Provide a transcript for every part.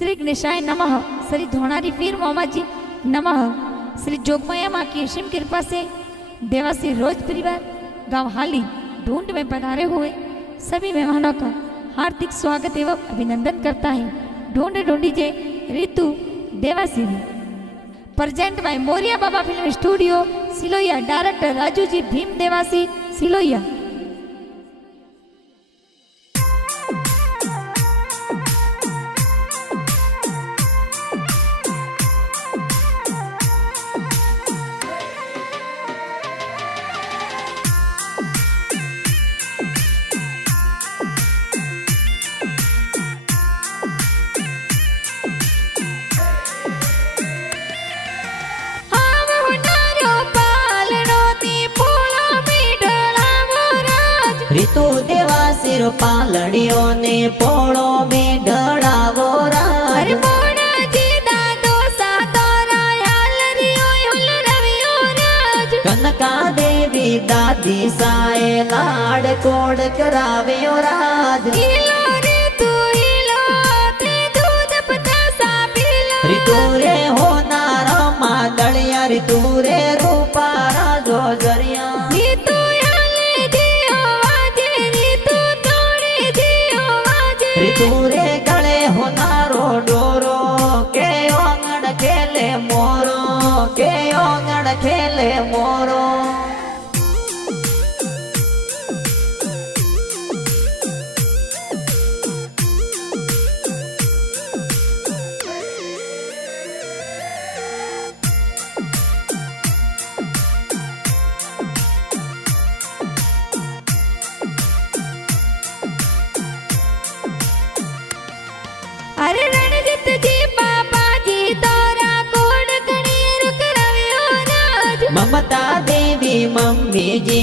श्री गणेशाय नमः। श्री धोणारी वीर मोहम्मद जी नमः। श्री जोगमाया माँ की असीम कृपा से देवासी रोज परिवार गांव हाली ढूंढ में पधारे हुए सभी मेहमानों का हार्दिक स्वागत एवं अभिनंदन करता है। ढूंढ ढूंढीजे Ritu Devasi present by Moriya Baba film studio Siloya. Director Raju ji Bhim Devasi Siloya. Ritu Devasi पालड़ियों ने पोड़ो में ढड़ावो राज। कनका देवी दादी साए लाड कोड करावे राज। ऋतु रे होनारा मादलिया ऋतु रे रूपारा जो जरिया। ऋतु रे गले होनारो डोरो के ओंगण खेले मोरो के ओंगण खेले मोरो। अरे रणजीत जी बाबा जी तोरा कोड कणीर कराव्यो राज। ममता देवी मम्मी जी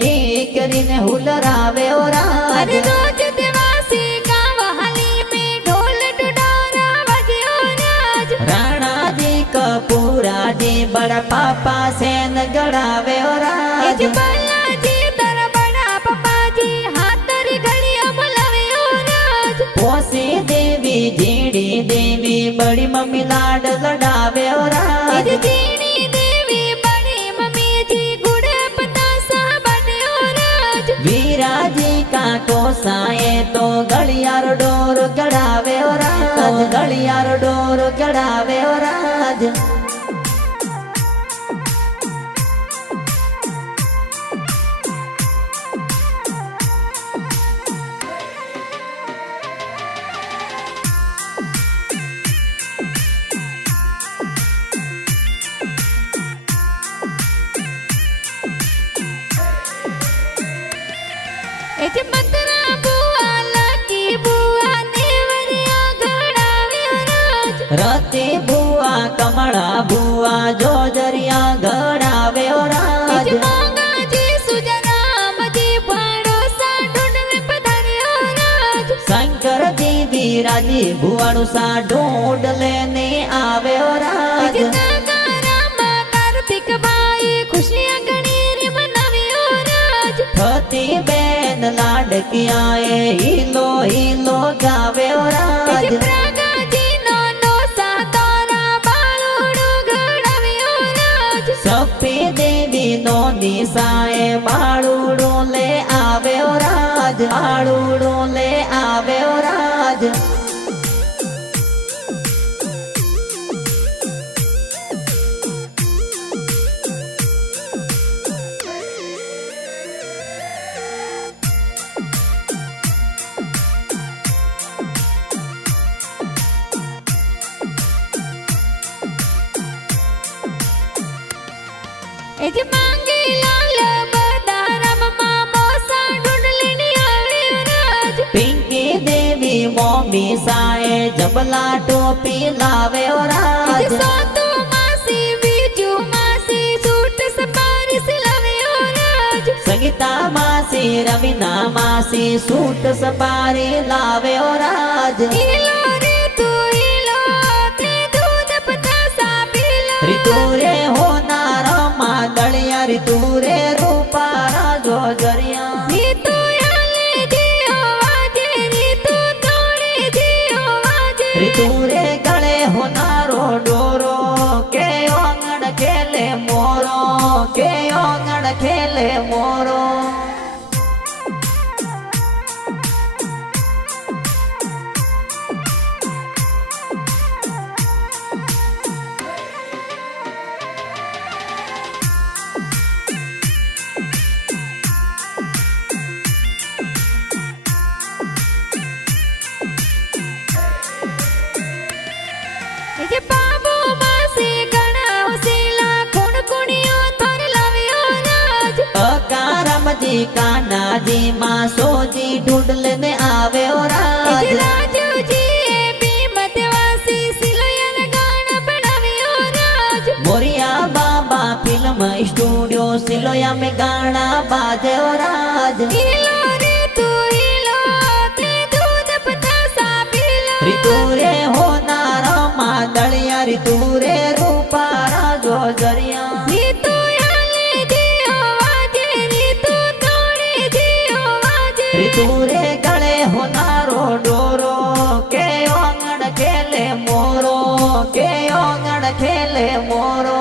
दीकरी ने हुलरावे राज। अरे रोज देवासी गाँव हाली में ढोल डुडोरा बजयो राज। राणा जी कपूरा जी बड़ा पापा सेन गड़ावे राज। बालाजी तारा बड़ा पापा जी हाथरी घड़िया बुलाव्यो राज। पोसी देवी जीड़ी देवी बड़ी मम्मी लाड लड़ावे राज। जीणी देवी बड़ी मम्मी जी गुड़ पतासा बन्यो राज। वीरा जी का कोसाए तो गलियार डोर गड़ावे राज। गलियार डोर गड़ावे राज। मंत्रा बुआ लकी बुआ नेवरिया घड़ावे राज। रति बुआ कमला बुआ जोजरिया घड़ावे राज। मांगा जी सुजनाम जी भाड़ो सा ढूंढ में पधारियो राज। शंकर जी वीराजी भुआणु सा ढूंढ लेने आवे राज। कार्तिक बाई खुशियां गणीर मनावियो राज। फती बेन लाडकी आए हिलो हिलो गावे राज। प्रागा जी नो सा तोरा बालुडो घड़ावियो राज। सपी देवी नो निसाए बाळुडो ले आवे राज। बाळुडो ले आवे राज। मांगे लाल बदारम मामो सा ढूंढ लेने आवे राज। पिंकी देवी मोमी साए जबला टोपी लावे राज। सातु मासी बीजू मासी सूट सपारी सिलावे राज। संगीता मासी रवीना मासी सूट सपारी लावे राज। इलो रे तू इलो ते दूध पतासा पीलो। ऋतु रे होनारा मादलिया ऋतु रे रूपारा जो जरिया। ऋतु ऋतु रे गले होनारो डोरो के ओंगड़ खेले मोरो के ओंगड़ खेले मोरो જે બાબુ માસે ગણા હોસેલા કોણ કોણિયો તર લાવ્યો રાજ अकारम जी कान्हा जी मासो जी ढूंढले ने आवे ओ राज રાજુજી એ બીમતવાસી સિલોયન ગાણા બનાવ્યો રાજ मोरिया बाबा फिल्म स्टूडियो सिलोया में गाना बाजे ओ राज ઈલો રે તું ઈલો તે દૂધ પતાસા પીલો ऋतु रे होनारो मादलिया ऋतु रे रूपारा जो जरिया રીતુ યાલે જીઓ વાજે રીતુ તોડે જીઓ વાજે ऋतु रे गले होनारो डोरो के ओंगड़ खेले मोरो के ओंगड़ खेले मोरो